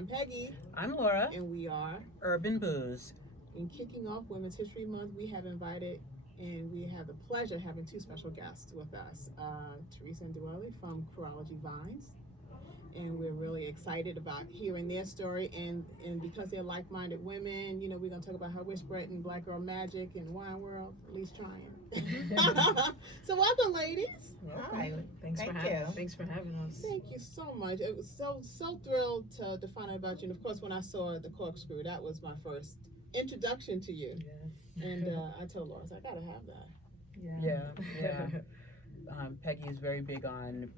I'm Peggy. I'm Laura. And we are Urban Booze. In kicking off Women's History Month, we have invited and we have the pleasure of having two special guests with us. Teresa and Dwelly from Crüology Vines. And we're really excited about hearing their story. And because they're like-minded women, we're going to talk about how we're spreading Black girl magic in the wine world, at least trying. So welcome, ladies. Hi. Thanks for having us. Thank you so much. It was so thrilled to find out about you. And of course, when I saw the corkscrew, that was my first introduction to you. Yeah. And I told Laura, I gotta have that. Yeah. Peggy is very big on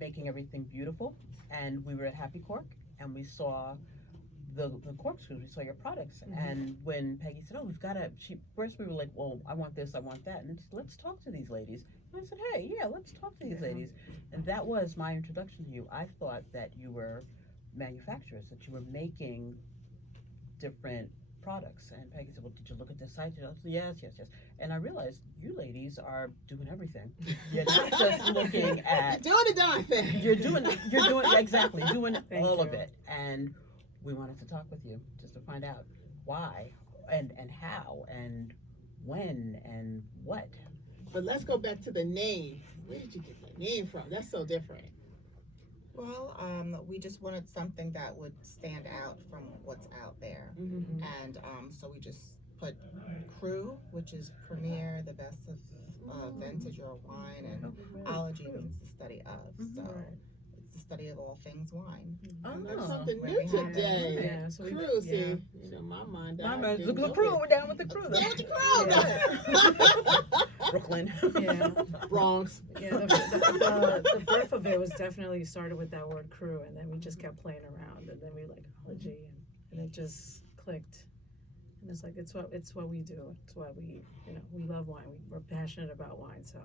making everything beautiful. And we were at Happy Cork, and we saw the corkscrews. We saw your products. Mm-hmm. And when Peggy said, "Oh, we've got to," first we were like, "Well, I want this, I want that," and she said, "Let's talk to these ladies." And I said, "Hey, yeah, let's talk to these ladies." And that was my introduction to you. I thought that you were manufacturers, that you were making different products. And Peggy said, "Well, did you look at this site?" I said, yes. And I realized you ladies are doing everything. You're not just looking at doing the darn thing. You're doing exactly doing all of it. And we wanted to talk with you just to find out why and how and when and what. But let's go back to the name. Where did you get the name from? That's so different. Well, we just wanted something that would stand out from what's out there. Mm-hmm. And so we just put Crü, which is premier, the best of vintage or wine, and ology means the study of. So it's the study of all things wine. Oh, that's something new today. Yeah, so Crü, see, my mind. Look at the Crü. We're down with the Crü. Down with the Crü. Brooklyn. Yeah. Bronx. Yeah, the birth of it was definitely started with that word Crü, and then we just kept playing around, and then we like ology, and it just clicked. And it's like it's what we do. It's what we love wine. We're passionate about wine, so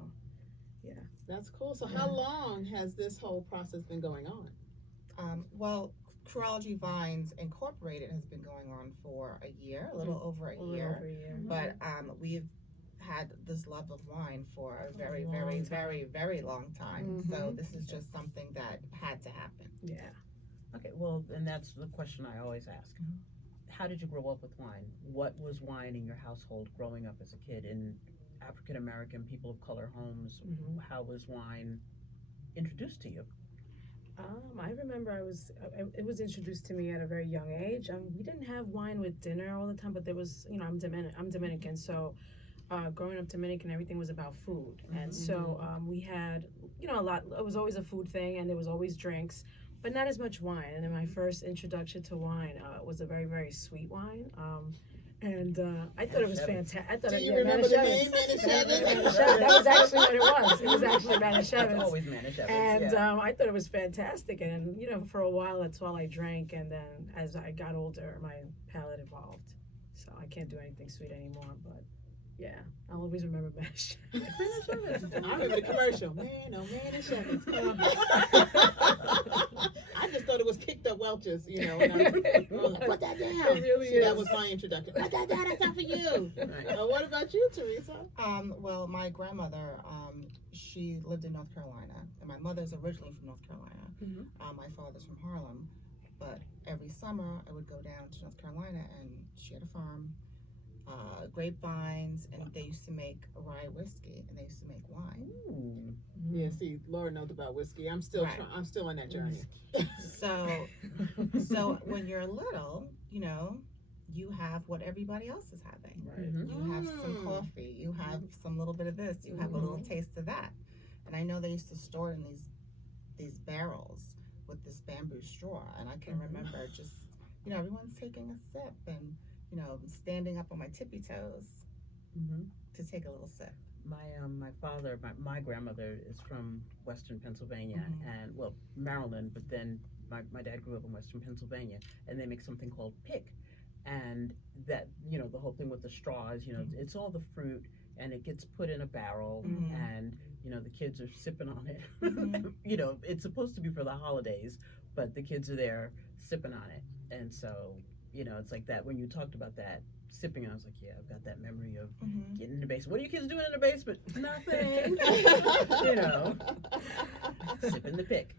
yeah. That's cool. So how long has this whole process been going on? Well, Crüology Vines Incorporated has been going on for a year, a little over a year. But we've had this love of wine for a very, very, very, very long time. Mm-hmm. So this is just something that had to happen. Yeah. Okay, well, and that's the question I always ask. How did you grow up with wine? What was wine in your household growing up as a kid in African American, people of color homes? Mm-hmm. How was wine introduced to you? I remember it was introduced to me at a very young age. We didn't have wine with dinner all the time, but there was, I'm Dominican, so growing up Dominican, everything was about food. And so we had, a lot, it was always a food thing, and there was always drinks, but not as much wine. And then my first introduction to wine was a very, very sweet wine. And I thought it was fantastic. Do you remember the name Manischewitz? That was actually what it was. It was actually Manischewitz. It's always Manischewitz. And I thought it was fantastic. And, for a while, that's all I drank. And then as I got older, my palate evolved. So I can't do anything sweet anymore. But, yeah, I'll always remember Manischewitz. I remember the commercial. Man, oh, Manischewitz. I just thought it was kicked up Welch's, when I was like, put that down. It really See, is. that was my introduction. Put that down, that's not for you. What about you, Teresa? Well, my grandmother, she lived in North Carolina, and my mother's originally from North Carolina. Mm-hmm. My father's from Harlem, but every summer I would go down to North Carolina, and she had a farm, grapevines, and they used to make rye whiskey, and they used to make wine. Ooh. Yeah, see, Laura knows about whiskey. I'm still I'm still on that journey. So when you're little, you have what everybody else is having. Right. You have some coffee, you have some little bit of this, you have a little taste of that. And I know they used to store it in these barrels with this bamboo straw, and I can remember just, everyone's taking a sip and, standing up on my tippy toes to take a little sip. My father, my grandmother is from Western Pennsylvania and Maryland, but then my dad grew up in Western Pennsylvania, and they make something called pick, and that the whole thing with the straws, it's all the fruit, and it gets put in a barrel, and the kids are sipping on it. It's supposed to be for the holidays, but the kids are there sipping on it, and so it's like that. When you talked about that sipping, I was like, yeah, I've got that memory of getting in the basement. What are you kids doing in the basement? Nothing. Sipping the pick.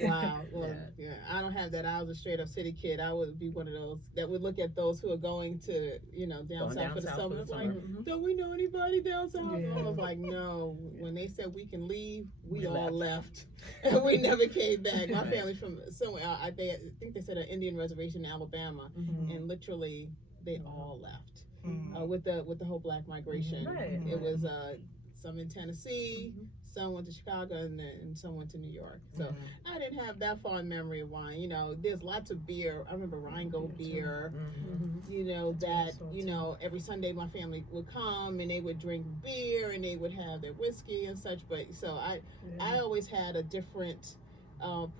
Wow. Well, yeah, I don't have that. I was a straight up city kid. I would be one of those that would look at those who are going to, down Going south down for the south summer. for the It's summer. like, Mhm. don't we know anybody down south? Yeah. I was like, no. When they said we can leave, we We all left. And we never came back. My Right. family's from somewhere, I think they said an Indian reservation in Alabama. Mhm. And literally, they all left. Mm. With the whole black migration. Right. It was some in Tennessee, Mhm. some went to Chicago, and some went to New York. So Mhm. I didn't have that fond memory of wine. There's lots of beer. I remember Rheingold beer. Mhm. That also every Sunday my family would come and they would drink beer and they would have their whiskey and such. But so I always had a different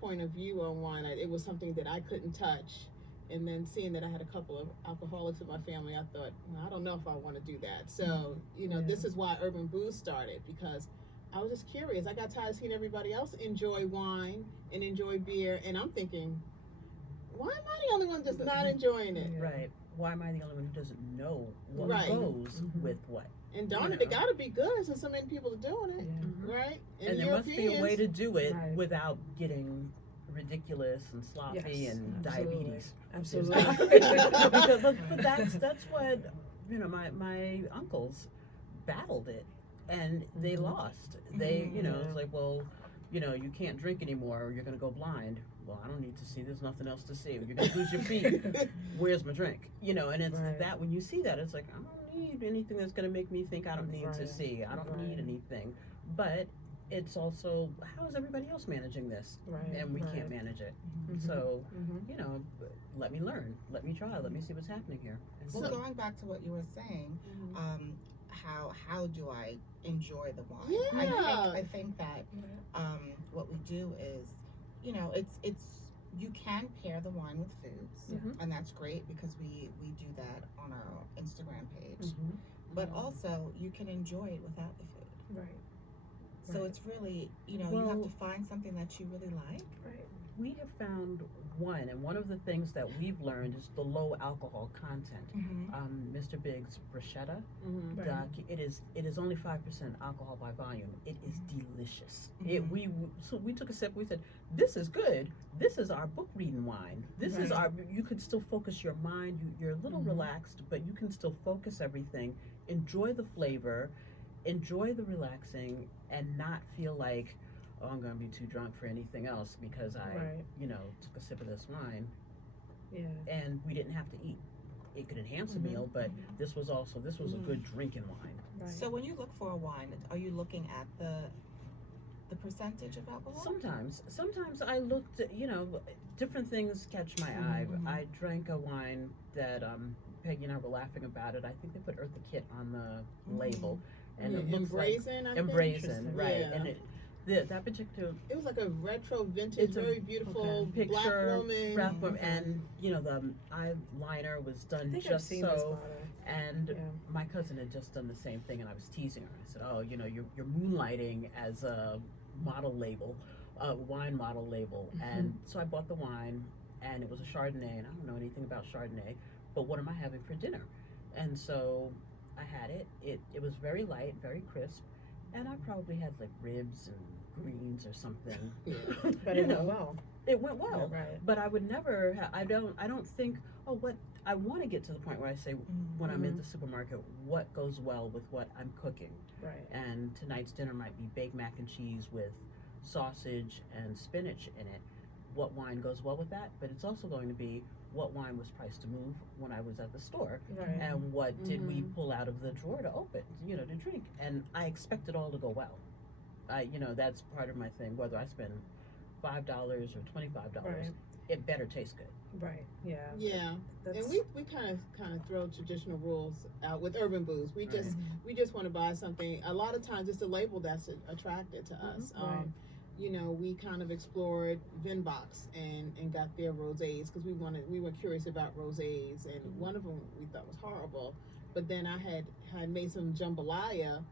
point of view on wine. It was something that I couldn't touch. And then seeing that I had a couple of alcoholics in my family, I thought, well, I don't know if I want to do that. So, this is why Urban Booze started, because I was just curious. I got tired of seeing everybody else enjoy wine and enjoy beer. And I'm thinking, why am I the only one just not enjoying it? Right. Why am I the only one who doesn't know what Right. goes Mhm. with what? And darn You it, it know. got to be good since so many people are doing it, Yeah. right? And there must be a way to do it Right. without getting ridiculous and sloppy Yes, and absolutely. diabetes. Absolutely. but that's what my uncles battled it, and they lost. They it's like, well, you can't drink anymore, or you're gonna go blind. Well, I don't need to see. There's nothing else to see. You're gonna lose your feet. Where's my drink? And it's Right. that when you see that, it's like, I don't need anything that's gonna make me think I don't need to Right. see. I don't Right. need anything. But it's also, how is everybody else managing this? Right. And we right. can't manage it. Mhm. So, Mhm. let me learn. Let me try. Let me see what's happening here. And Well, so- going back to what you were saying, how do I enjoy the wine? Yeah. I think that what we do is, it's you can pair the wine with foods, Mhm. and that's great because we do that on our Instagram page. Mhm. But also, you can enjoy it without the food. Right. So Right. it's really, you have Well- to find something that you really like. Right. We have found one, and one of the things that we've learned is the low alcohol content. Mm-hmm. Mr. Big's bruschetta, Mhm. Right. it is only 5% alcohol by volume. It is delicious. Mhm. So we took a sip. We said, "This is good. This is our book reading wine. This is Right. our. You can still focus your mind. You're a little Mhm. relaxed, but you can still focus everything. Enjoy the flavor, enjoy the relaxing, and not feel like, oh, I'm going to be too drunk for anything else because I, Right. took a sip of this wine." Yeah. And we didn't have to eat. It could enhance a Mhm. meal, but this was a good drinking wine. Right. So when you look for a wine, are you looking at the percentage of alcohol? Sometimes I looked at, different things catch my eye. Mhm. I drank a wine that Peggy and I were laughing about it. I think they put Eartha Kitt on the label, and it looks like Embracing, I think. Embracing, Interesting. right? Yeah. And that particular It was like a retro, vintage, It's a- very beautiful okay. black Picture, woman. wrapper, Mhm. and the eyeliner was I done think I've just seen this so. bottle. And Yeah. my cousin had just done the same thing, and I was teasing her. I said, "Oh, you're moonlighting as a model label, a wine model label." And so I bought the wine, and it was a Chardonnay, and I don't know anything about Chardonnay, but what am I having for dinner? And so I had it. It was very light, very crisp, and I probably had like ribs and greens or something. Yeah. But it went well. It went well. Right. But I would never. I don't think. Oh, what I want to get to the point where I say, when I'm in the supermarket, what goes well with what I'm cooking. Right. And tonight's dinner might be baked mac and cheese with sausage and spinach in it. What wine goes well with that? But it's also going to be what wine was priced to move when I was at the store, Right. and what did we Mhm. pull out of the drawer to open, to drink. And I expect it all to go well. That's part of my thing. Whether I spend $5 or $25, Right. it better taste good. Right. Yeah. Yeah. That's, And we kind of throw traditional rules out with Urban Booze. We just want to buy something. A lot of times it's the label that's attracted to us. Right. We kind of explored Vinbox and got their rosés because we were curious about rosés, and one of them we thought was horrible. But then I had made some jambalaya,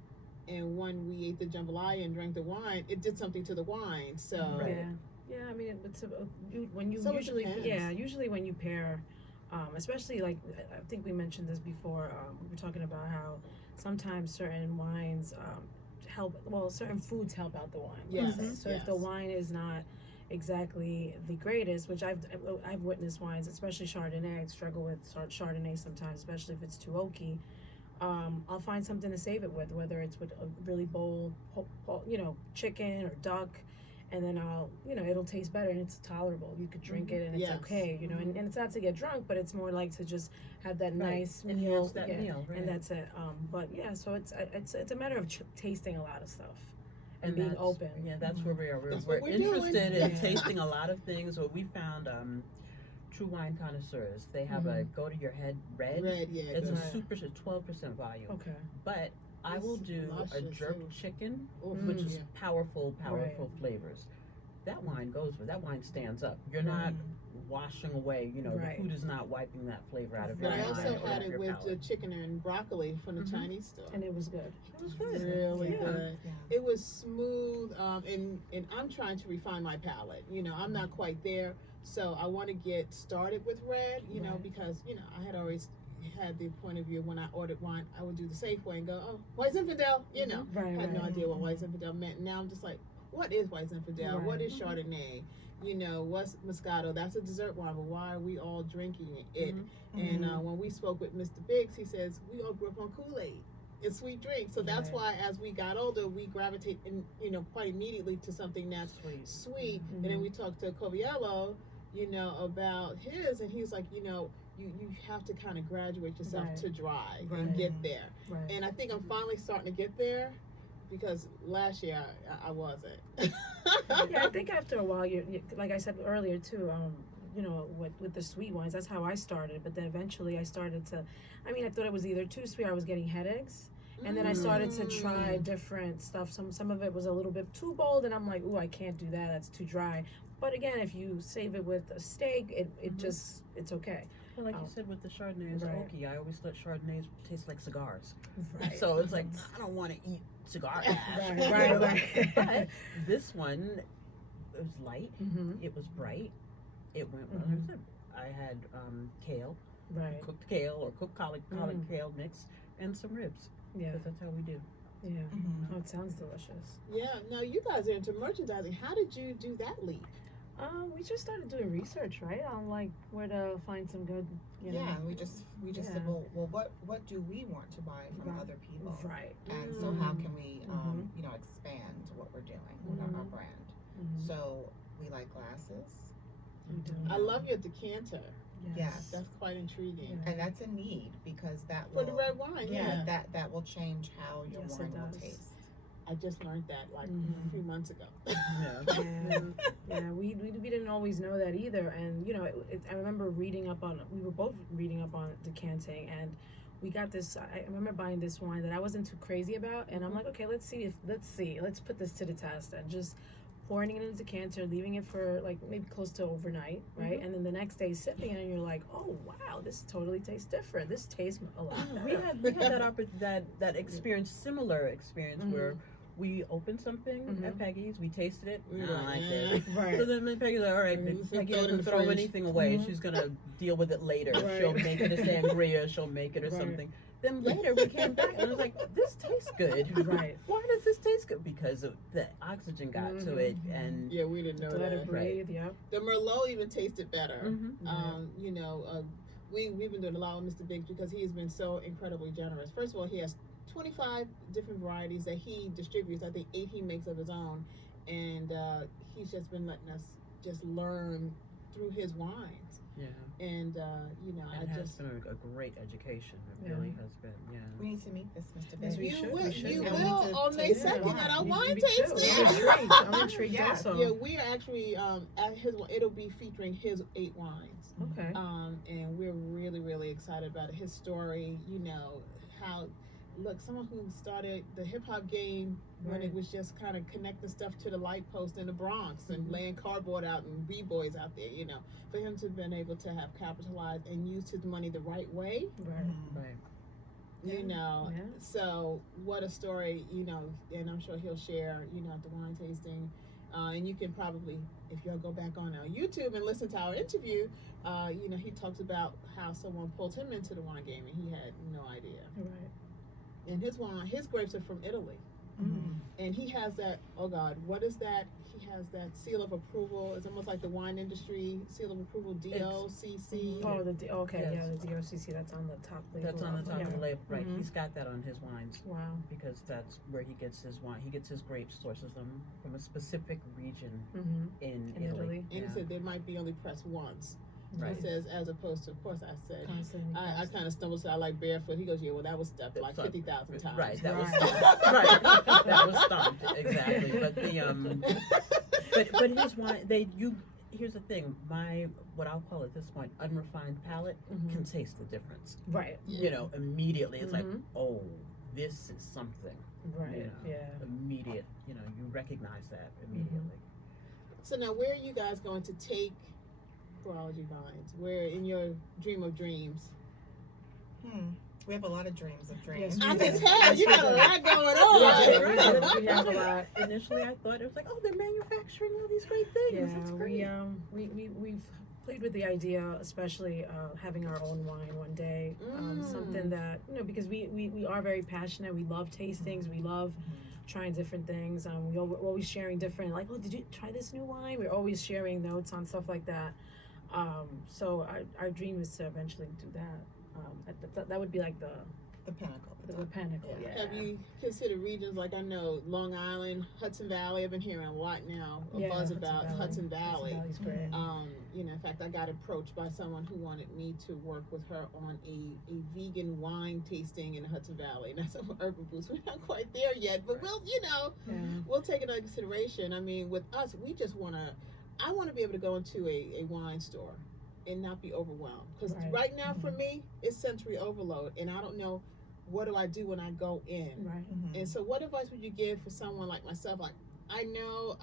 and when we ate the jambalaya and drank the wine, it did something to the wine. So Right. Yeah. Yeah. I mean, when you So it usually depends. usually when you pair, especially like I think we mentioned this before. We were talking about how sometimes certain wines help. Well, certain foods help out the wine. Yes, So if the yes. wine is not exactly the greatest, which I've witnessed wines, especially Chardonnay. I struggle with Chardonnay sometimes, especially if it's too oaky. I'll find something to save it with, whether it's with a really bold, chicken or duck, and then it'll taste better and it's tolerable. You could drink it and it's Yes. okay, and it's not to get drunk, but it's more like to just have that nice Enhance meal, that meal, right. and that's it. But yeah, so it's a matter of tasting a lot of stuff and being that's- open. Yeah, that's where we are. That's We're what we're doing. interested in Yeah. tasting a lot of things. What we found, True Wine Connoisseurs, they have a go to your head red. Red, yeah. It's good. a super 12% volume. Okay. But I will It's do a luscious, jerk ooh. chicken, Oof, which is yeah. powerful Right. flavors. That wine goes with that wine stands up. You're not washing away, Right. the food is not wiping that flavor out of your But I mind also or had of it your with the palate. chicken and broccoli from the Mhm. Chinese store. And it was good. It was good. Really Yeah. good. Yeah. It was smooth, and I'm trying to refine my palate. I'm not quite there, so I want to get started with red. Right. Because I had always had the point of view when I ordered wine, I would do the safe way and go, oh, White Zinfandel. Right, I had no right. idea what White Zinfandel meant. Now I'm just like, what is White Zinfandel? Right. What is Chardonnay? What's Moscato? That's a dessert wine, but why are we all drinking it? Mhm. And when we spoke with Mr. Biggs, he says we all grew up on Kool-Aid. It's sweet drink, so that's Right. why as we got older, we gravitate quite immediately to something that's Sweet. sweet. Mhm. And then we talked to Coviello, about his, and he was like, you have to kind of graduate yourself Right. to dry Right. and get there. Right. And I think I'm finally starting to get there because last year I wasn't. Yeah, I think after a while, you like I said earlier too. With the sweet wines, that's how I started. But then eventually, I started to. I thought it was either too sweet, or I was getting headaches. And then I started to try different stuff. Some of it was a little bit too bold, and I'm like, ooh, I can't do that. That's too dry. But again, if you save it with a steak, it's okay. Well, like Oh. you said with the Chardonnays, Right. oaky, I always thought Chardonnays taste like cigars. Right. So it's like, I don't want to eat cigar ash. Right. But this one, it was light, Mm-hmm. it was bright, it went well. Mhm. Like I had kale, Right. cooked kale or cooked collard kale mix, and some ribs. Yeah. Because that's how we do. Yeah. Mhm. Oh, it sounds delicious. Yeah, now you guys are into merchandising. How did you do that leap? We just started doing research, right, on like where to find some good, Yeah, and we just Yeah. said, well, what do we want to buy from Right. other people? Right. And so how can we, Mhm. expand what we're doing with our Mhm. brand? Mhm. So we like glasses, We do. I love your decanter. Yes. That's quite intriguing. Yeah. and that's a need because that For will, the red wine, yeah. that will change how your Yes, it wine will does. taste. I just learned that like Mhm. a few months ago. Yeah. Yeah, yeah. We didn't always know that either, and I remember we were both reading up on decanting, and we got this. I remember buying this wine that I wasn't too crazy about, and I'm like, okay, let's put this to the test, and just pouring it in a decanter, leaving it for like maybe close to overnight, right? And then the next day sipping it, and you're like, oh wow, this totally tastes different. This tastes a lot We better. had that experience, similar experience where we opened something Mhm. at Peggy's, we tasted it, We I were don't like like, this. Right. So then Peggy's like, all right, Mhm. Peggy Throw it in doesn't the throw fridge. anything away. Mhm. She's gonna deal with it later. Right. She'll make it a sangria. She'll make it or Right. something. Then later we came back and I was like, this tastes good. Right. Why does this taste good? Because the oxygen got to it, and Yeah, we didn't know Let it that. breathe. Yep. The Merlot even tasted better. Mhm. We've been doing a lot with Mr. Biggs because he's been so incredibly generous. First of all, he has 25 different varieties that he distributes. I think 8 he makes of his own, and he's just been letting us just learn through his wines. yeah, And it has been a great education. It Yeah. really has been. Yeah. We need to meet this Mr. Yes, Biggs. we you should, will, we should. you And we will need to on May taste the 2nd at our wine. wine Me too. tasting. I'm intrigued. I'm intrigued Yes. also. Yeah, we are actually at his. It'll be featuring his 8 wines. Okay. And we're really, really excited about it. His story, someone who started the hip hop game when it Right. was just kind of connecting stuff to the light post in the Bronx and Mhm. laying cardboard out and b-boys out there, for him to have been able to have capitalized and used his money the right way, Right. Right. Yeah. So what a story, and I'm sure he'll share, at the wine tasting. And you can probably, if you'll go back on our YouTube and listen to our interview, he talks about how someone pulled him into the wine game and he had no idea. Right. And his grapes are from Italy. and he has that. Oh God, what is that? He has that seal of approval. It's almost like the wine industry seal of approval, DOCC. Oh, the okay, Yes. the DOCC. That's on the top label. That's on the top of the label, right? Mhm. He's got that on his wines Wow. because that's where he gets his wine. He gets his grapes, sources them from a specific region in In Italy. And he said they might be only pressed once. Right. He says, as opposed to, of course, I said, Constantly. I kind of stumbled, so I like barefoot. He goes, yeah, well, that was stepped like So- 50,000 times. Right, that was Right. stomped. Right, that was stomped, exactly. But the but his wine, here's the thing, what I'll call at this point, unrefined palate can taste the difference. Right. You know, immediately it's like, Mhm. oh, this is something. Right. You know, Yeah. immediate. You know, you recognize that immediately. So now, where are you guys going to take Crüology Vines? Where in your dream of dreams? We have a lot of dreams of dreams. Yes, I we can do. tell you got a lot going on. Yeah, We have a lot. Initially, I thought it was like, oh, they're manufacturing all these great things. It's great. We've played with the idea, especially having our own wine one day. Something that because we are very passionate. We love tastings. We love trying different things. We're always sharing different. Like, oh, did you try this new wine? We're always sharing notes on stuff like that. So our dream is to eventually do that. That would be like the pinnacle. pinnacle. Yeah. Have you considered regions like, I know Long Island, Hudson Valley? I've been hearing a lot now, a buzz about Hudson Valley. Hudson Valley's great. In fact, I got approached by someone who wanted me to work with her on a vegan wine tasting in the Hudson Valley. And I said, well, Urban Booz, we're not quite there yet, but we'll take it into consideration. I mean, with us, I want to be able to go into a wine store and not be overwhelmed. Because right now for me, it's sensory overload, and I don't know what do I do when I go in. Right. And so what advice would you give for someone like myself? Like, I know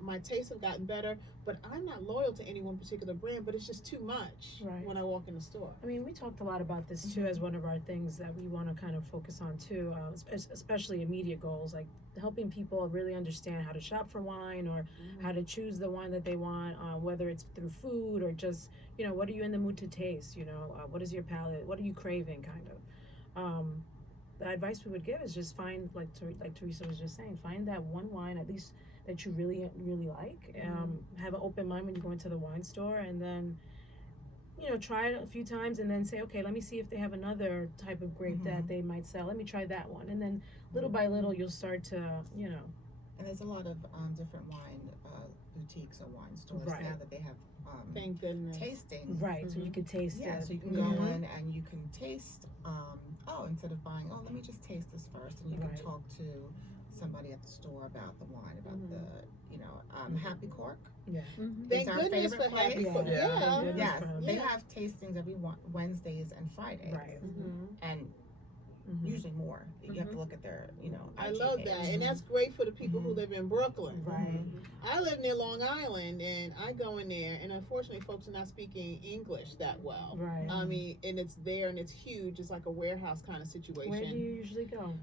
my tastes have gotten better, but I'm not loyal to any one particular brand, but it's just too much when I walk in the store. I mean, we talked a lot about this too as one of our things that we want to kind of focus on too, especially immediate goals, like helping people really understand how to shop for wine or how to choose the wine that they want, whether it's through food or just, what are you in the mood to taste? What is your palate? What are you craving, kind of? The advice we would give is just find, like Teresa was just saying, find that one wine at least that you really, really like. Have an open mind when you go into the wine store, and then, try it a few times, and then say, okay, let me see if they have another type of grape that they might sell. Let me try that one, and then little by little you'll start to, And there's a lot of different wine boutiques or wine stores now that they have. Thank goodness. Tastings. Right, so you can taste it. So you can go in and you can taste, instead of buying, let me just taste this first, and you can talk to somebody at the store about the wine, about the Happy Cork. Yeah. Thank Is our goodness favorite for Happy place. Cork. Yeah. Yes, they Yeah. have tastings every Wednesdays and Fridays. Right. And usually more. You have to look at their, I IG love page. that, and that's great for the people who live in Brooklyn. Right. I live near Long Island, and I go in there, and unfortunately, folks are not speaking English that well. Right. I mean, and it's there, and it's huge. It's like a warehouse kind of situation. Where do you usually go?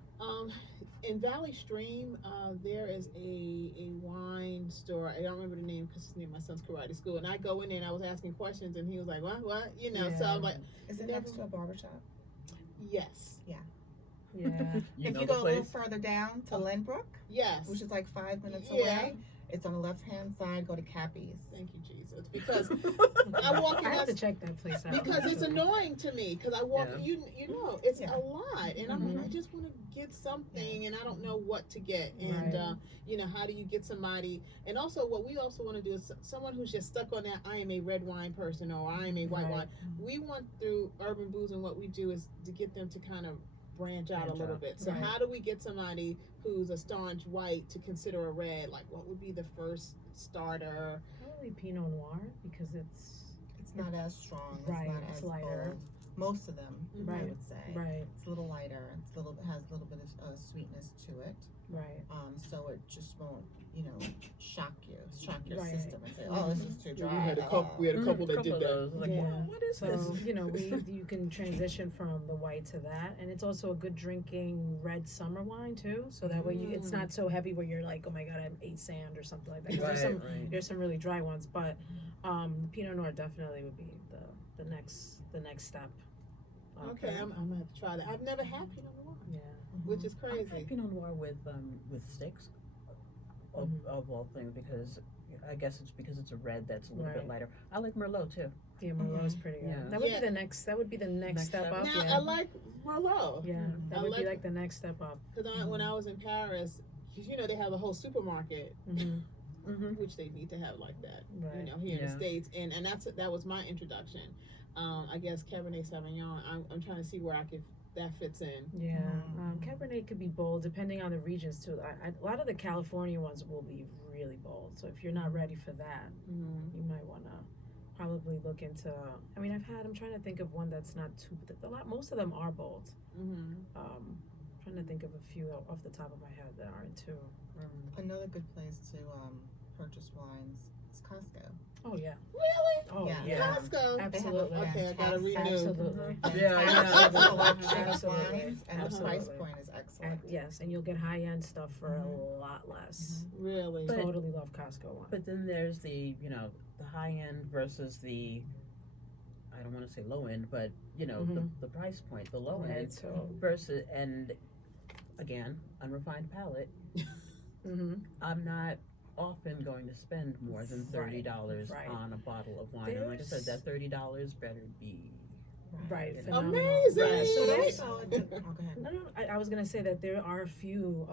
In Valley Stream, there is a wine store. I don't remember the name because it's near my son's karate school. And I go in there, and I was asking questions, and he was like, "What? So I'm like, Is it next to a barbershop? "Yes, Yeah. If you go a little further down to Lynbrook, yes." which is like 5 minutes Yeah. away, it's on the left-hand side. Go to Cappy's. Thank you, Jesus. Because I walk in I have that to check that place out. because it's annoying to me. Because I walk, Yeah. it's a lot, and I'm like, I just want to get something, and I don't know what to get, and how do you get somebody? And also, what we also want to do is someone who's just stuck on that. I am a red wine person, or I am a white wine. We want through Urban Booz, and what we do is to get them to kind of branch out a little bit. So how do we get somebody who's a staunch white to consider a red? Like, what would be the first starter? Probably Pinot Noir, because it's not as strong. Right, It's not it's as lighter. bold. Most of them, I Right. would say. right, It's a little lighter. It has a little bit of sweetness to it. right. So it just won't, shock your Right. system and say, "Oh, this is too dry." We had a couple that did that. Those. Like, Yeah. what is So this? you can transition from the white to that, and it's also a good drinking red summer wine too. So that way it's not so heavy where you're like, oh my god, I ate sand or something like that. 'Cause there's some really dry ones, but Pinot Noir definitely would be the next step. Okay, I'm gonna have to try that. I've never had Pinot Noir. Yeah. which is I crazy. like Pinot Noir with sticks, of all things, because I guess it's because it's a red that's a little bit Right. lighter. I like Merlot too. Yeah, Merlot's pretty good. Yeah. That would Yeah. be the next. That would be the next Next step step. up. Now Yeah. I like Merlot Yeah, that I would like- be like the next step up. because when I was in Paris, 'cause, you know, they have the whole supermarket, Mm-hmm. which they need to have like that, you Right. know, here in Yeah. the States, and that was my introduction. I guess Cabernet Sauvignon. I'm trying to see where that fits in. Yeah. Mm. Cabernet could be bold depending on the regions too. A lot of the California ones will be really bold. So if you're not ready for that, Mm-hmm. you might want to probably look into. I mean, I'm trying to think of one that's not too. Most of them are bold. Mm-hmm. Trying to think of a few off the top of my head that aren't too. Another good place to purchase wines is Costco. Oh yeah. Really? Oh Yeah. yeah. Costco. Absolutely. Okay, I gotta renew. Absolutely. Yeah, I know. Fantastic selection of Absolutely. wines, and the Absolutely. price point is excellent. Yes, and you'll get high end stuff for a lot less. Really? But- Totally love Costco wine. But then there's the high end versus the, I don't want to say low end, but the price point, the low Right, end so versus, and again, unrefined palate. mm-hmm. I'm not often going to spend more than $30 Right. on a bottle of wine. And like I said, that $30 better be Right, you know. phenomenal. Amazing. Right, So Right. there's oh, go ahead. No, I was gonna say that there are a few,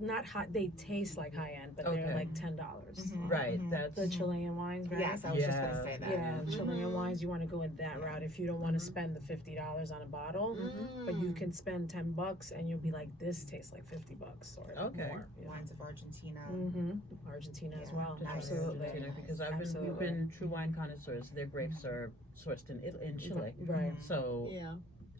not hot. They taste like high end, but they're Okay. like $10. Mhm. right. Mhm. That's The Chilean wines, right? Yes, I was just gonna say that. Yeah, Chilean Mhm. wines. You want to go in that route if you don't want to Mhm. spend the $50 on a bottle, Mm. but you can spend $10 and you'll be like, this tastes like $50 or Okay. more. Wines of Argentina. Mm-hmm. Argentina as Yeah, well. nice. Absolutely. Argentina, because we've Absolutely. been true wine connoisseurs. Their grapes are sourced in Chile, Right. so Yeah,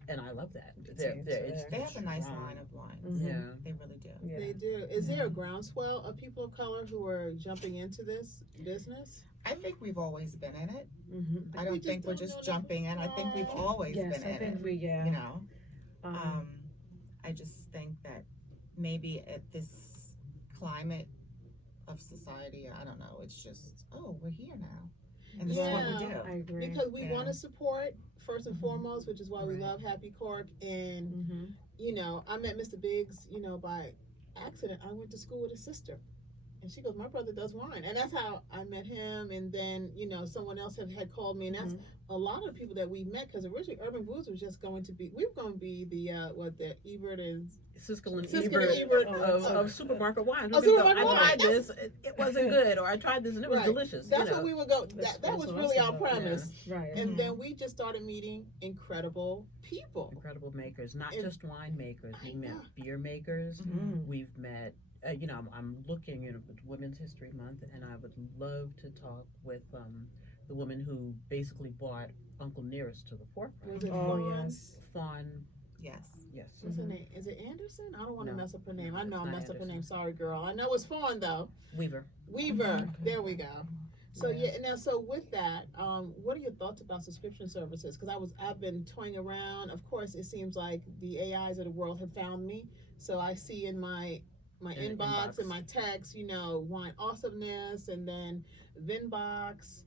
and I love that. Same It's They have a nice strong. line of wines. Mhm. Yeah. They really do. Yeah. they do. Is there a groundswell of people of color who are jumping into this business? I think we've always been in it. Mm-hmm. I We don't just think we're don't just know jumping in. I think we've always Yes, been I in think it. we, yeah. You know, Um, I just think that maybe at this climate of society, I don't know. It's just we're here now, and this is what we do. I agree. Because we Yeah. want to support first and Mhm. foremost, which is why we Right. love Happy Cork. And Mm-hmm. I met Mr. Biggs, by accident. I went to school with his sister. And she goes, my brother does wine. And that's how I met him. And then, someone else had called me. And that's a lot of the people that we met. Because originally Urban Booz was just going to be, we were going to be the Ebert and Siskel and Siskel and Ebert Ebert of supermarket wines. Of We go, supermarket I tried wine. this, it wasn't good, or I tried this and it was Right. delicious. that's what we would go. That's That was what really I our said about it. premise. Right. And Mhm. then we just started meeting incredible people. Incredible makers, not And- just wine makers. I We met know. beer makers. Mm. We've met. I'm looking. It's Women's History Month, and I would love to talk with the woman who basically brought Uncle Nearest to the forefront. Was it Oh, Fawn? yes. Fawn, Yes. yes. What's her name? Is it Anderson? I don't want to No. mess up her name. I No, know it's I not messed up her Anderson. name. Sorry, girl. I know it's Fawn though. Weaver. Weaver. Mhm. There we go. So Yeah. now so with that, what are your thoughts about subscription services? Because I've been toying around. Of course, it seems like the AIs of the world have found me. So I see in my In inbox inbox. and my text, Wine Awesomeness, and then Vinbox,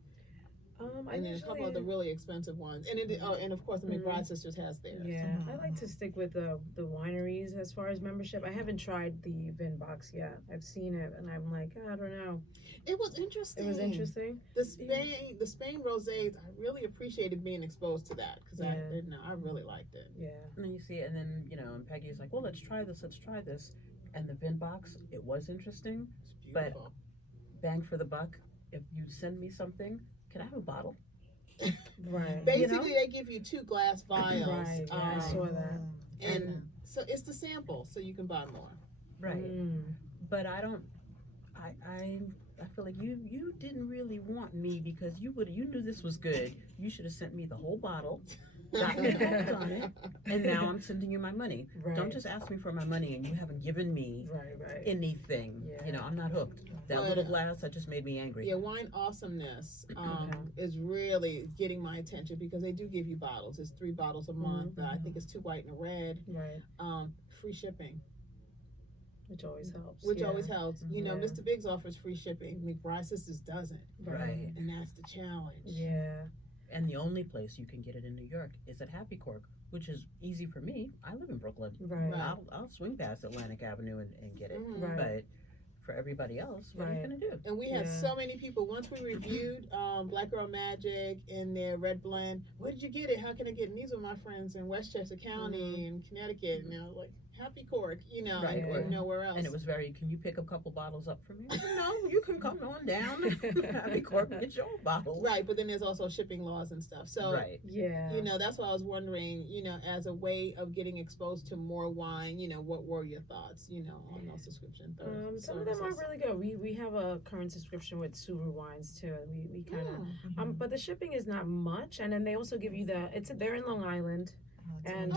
and then a couple of the really expensive ones, and and of course the McBride sisters has theirs. Yeah, I Mhm. like to stick with the wineries as far as membership. I haven't tried the Vinbox yet. I've seen it, and I'm like, I don't know. It was interesting. It was interesting. The Spain rosés, I really appreciated being exposed to that because Yeah. I didn't know. I really liked it. Yeah. And then you see it, and then and Peggy's like, well, let's try this. And the Vinbox, it was interesting. It's But- beautiful. Bang for the buck. If you send me something, can I have a bottle? Right. Basically, they give you 2 glass vials, Right, yeah, I saw that. and so it's the sample, so you can buy more. Right. Mm. But I don't. I feel like you didn't really want me because you knew this was good. You should have sent me the whole bottle, got me hooked on it, and now I'm sending you my money. Right. Don't just ask me for my money and you haven't given me Right. anything. Yeah. I'm not hooked. That But, little glass that just made me angry. Yeah, Wine Awesomeness Okay. is really getting my attention because they do give you bottles. It's 3 bottles a month. I think it's 2 white and a red. Right. Free shipping, Which always helps. which yeah. always helps. Yeah. Mr. Biggs offers free shipping. McBride Sisters doesn't, Right. and that's the challenge. Yeah. And the only place you can get it in New York is at Happy Cork, which is easy for me. I live in Brooklyn. Right. I'll swing past Atlantic Avenue and get it. Mhm. Right. But for everybody else, what are you Right. gonna do? And we had Yeah. so many people. Once we reviewed Black Girl Magic in their red blend, where did you get it? How can I get it? And these were my friends in Westchester County and Connecticut. And I was like, Happy Cork, Right, and right. nowhere else. And it was can you pick a couple bottles up for me? I said, no, you can come on down to Happy Cork and get your own bottles. right, but then there's also shipping laws and stuff. So, Right. Yeah. that's why I was wondering, as a way of getting exposed to more wine, what were your thoughts, on those subscription Some of them are really good. We have a current subscription with Suru Wines too, and we kind of but the shipping is not much, and then they also give you they're in Long Island. And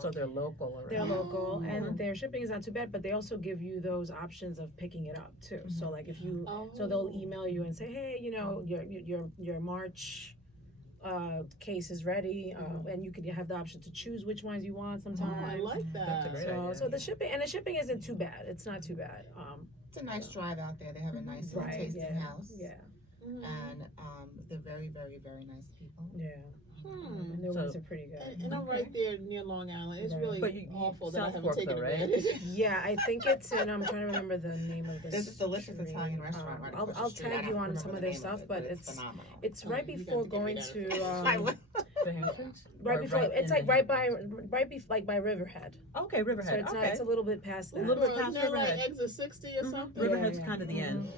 So they're local already. they're local, Oh. and their shipping is not too bad, but they also give you those options of picking it up too. So like if you, so they'll email you and say, hey, your March case is ready, and you can have the option to choose which wines you want Oh, I sometimes. like that. That's a great idea. So the shipping isn't too bad. It's not too bad. It's a nice drive out there. They have a nice little tasting yeah, house. yeah, Mhm. And they're very, very, very nice people. yeah. Hmm. And their So- wines are pretty good. And I'm right there near Long Island. It's Right. really But you- awful that I South haven't Fork, taken though, right? advantage. Yeah, I think it's in. I'm trying to remember the name of this. There's this delicious street. Italian restaurant right across I'll the street. I tag you don't on remember some the of their name stuff, it, but it's phenomenal. it's Oh, right you got before to give me going that. to I will. The Hamptons? right Or before it's in like the- like by Riverhead. Okay, Riverhead. So it's okay. not. It's a little bit past A that. little bit Isn't past that like Riverhead. exit 60 or something? Riverhead's yeah. kind of the end.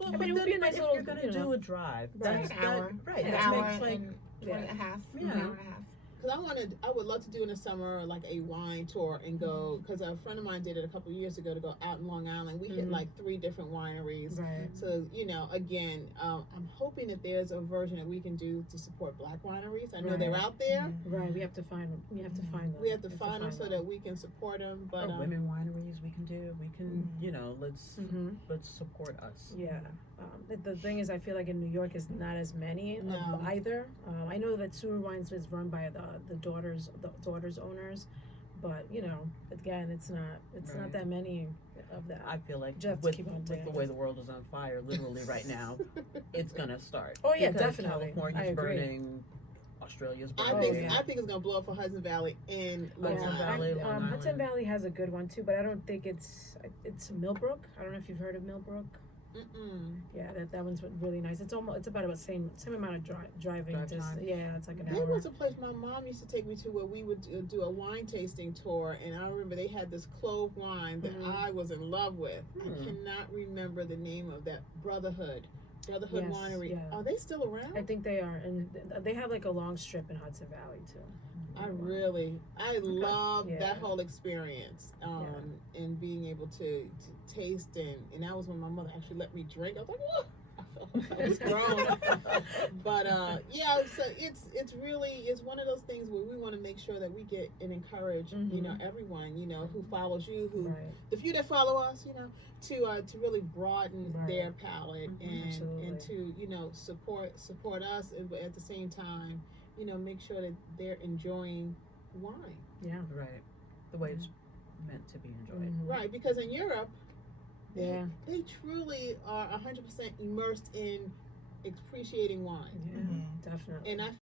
Well, I mean, it would be a nice if little, you're gonna you know. do a drive, Right. that's An hour. right. An That hour makes like and 20 and a half. Yeah. An hour and a half. Because I would love to do in the summer like a wine tour and go, because a friend of mine did it a couple years ago to go out in Long Island. We hit Mhm. like 3 different wineries. Right. So, again, I'm hoping that there's a version that we can do to support Black wineries. I know they're Right. out there. Right. We have to find them. We have to find them. We have to find them so that we can support them. But women wineries we can do. We can, Mm-hmm. let's support us. Yeah. The thing is, I feel like in New York is not as many of No. either. I know that Suru Wines is run by the daughters owners, but again, it's not Right. that many of that. I feel like Just have to with, keep on with doing the it. way the world is on fire, literally right now, it's gonna start. Oh, yeah, Because definitely. California's I agree. burning, Australia's I burning. think yeah. I think it's gonna blow up for Hudson Valley and Long Hudson Island. Valley, Long Hudson Island. Valley has a good one too, but I don't think it's Millbrook. I don't know if you've heard of Millbrook. Mm-mm. Yeah, that one's really nice. It's about the same amount of driving. Drive Just time. yeah, it's like an There hour. was a place my mom used to take me to where we would do a wine tasting tour, and I remember they had this clove wine that Mhm. I was in love with. I Hmm. cannot remember the name of that. Brotherhood Yes, Winery. yeah. Are they still around? I think they are, and they have like a long strip in Hudson Valley too. I love Yeah. that whole experience, and being able to taste and that was when my mother actually let me drink. I was like, whoa. I felt like I was grown. But so it's really one of those things where we want to make sure that we get and encourage everyone who follows you, who Right. the few that follow us, to really broaden Right. their palate and Absolutely. to support us, but at the same time make sure that they're enjoying wine. Yeah. Right. The way it's meant to be enjoyed. Mhm. Right, because in Europe, Yeah. they truly are 100% immersed in appreciating wine. Yeah. Mhm. Definitely. And I